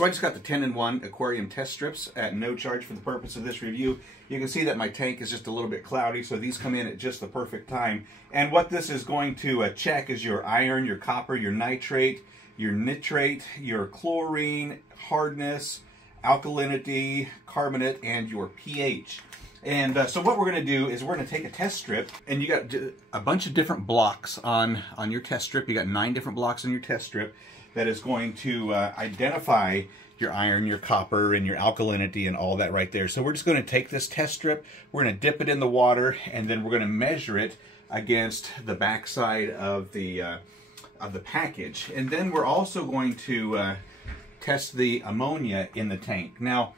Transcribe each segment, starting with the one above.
So I just got the 10-in-1 aquarium test strips at no charge for the purpose of this review. You can see that my tank is just a little bit cloudy, so these come in at just the perfect time. And what this is going to check is your iron, your copper, your nitrate, your nitrate, your chlorine, hardness, alkalinity, carbonate, and your pH. And so what we're going to do is we're going to take a test strip, and you got a bunch of different blocks on your test strip. You got 9 different blocks on your test strip that is going to identify your iron, your copper, and your alkalinity and all that right there. So we're just going to take this test strip, we're going to dip it in the water, and then we're going to measure it against the backside of the package. And then we're also going to test the ammonia in the tank. Now,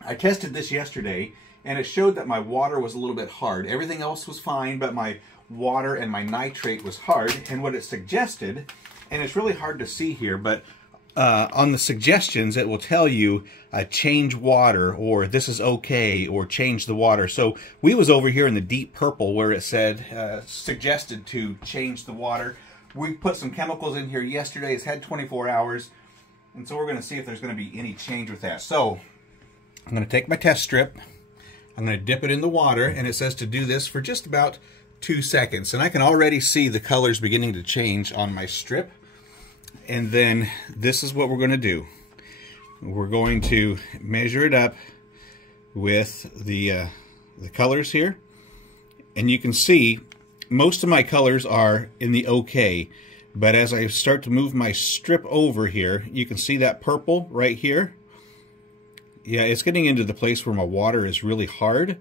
I tested this yesterday, and it showed that my water was a little bit hard. Everything else was fine, but my water and my nitrate was hard. And what it suggested, and it's really hard to see here, but on the suggestions, it will tell you change water, or this is okay, or change the water. So we was over here in the deep purple where it said, suggested to change the water. We put some chemicals in here yesterday. It's had 24 hours. And so we're going to see if there's going to be any change with that. So I'm going to take my test strip. I'm going to dip it in the water, and it says to do this for just about 2 seconds. And I can already see the colors beginning to change on my strip. And then this is what we're going to do. We're going to measure it up with the colors here. And you can see most of my colors are in the okay. But as I start to move my strip over here, you can see that purple right here. Yeah, it's getting into the place where my water is really hard.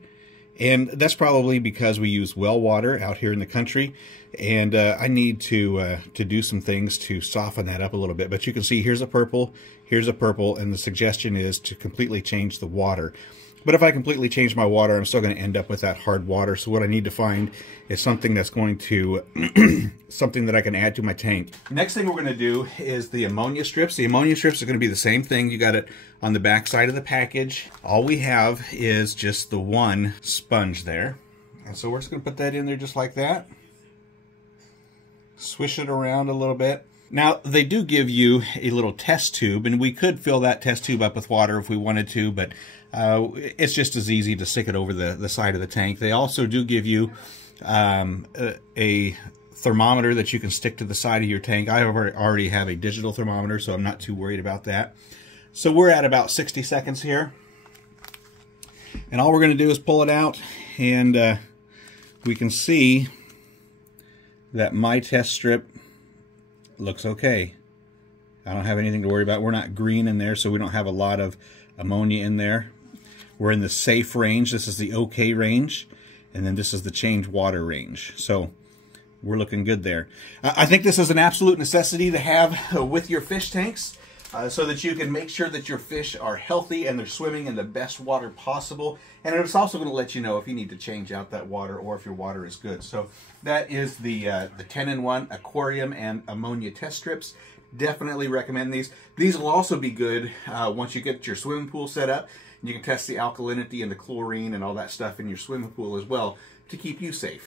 And that's probably because we use well water out here in the country. And I need to do some things to soften that up a little bit. But you can see here's a purple, and the suggestion is to completely change the water. But if I completely change my water, I'm still going to end up with that hard water. So what I need to find is something that's going to, something that I can add to my tank. Next thing we're going to do is the ammonia strips. The ammonia strips are going to be the same thing. You got it on the back side of the package. All we have is just the one sponge there. And so we're just going to put that in there just like that. Swish it around a little bit. Now, they do give you a little test tube, and we could fill that test tube up with water if we wanted to, but it's just as easy to stick it over the side of the tank. They also do give you a thermometer that you can stick to the side of your tank. I already have a digital thermometer, so I'm not too worried about that. So we're at about 60 seconds here. And all we're going to do is pull it out, and we can see that my test strip looks okay. I don't have anything to worry about. We're not green in there, so we don't have a lot of ammonia in there. We're in the safe range. This is the okay range, and then this is the change water range. So we're looking good there. I think this is an absolute necessity to have with your fish tanks, so that you can make sure that your fish are healthy and they're swimming in the best water possible. And it's also going to let you know if you need to change out that water or if your water is good. So that is the 10-in-1 aquarium and ammonia test strips. Definitely recommend these. These will also be good once you get your swimming pool set up. You can test the alkalinity and the chlorine and all that stuff in your swimming pool as well to keep you safe.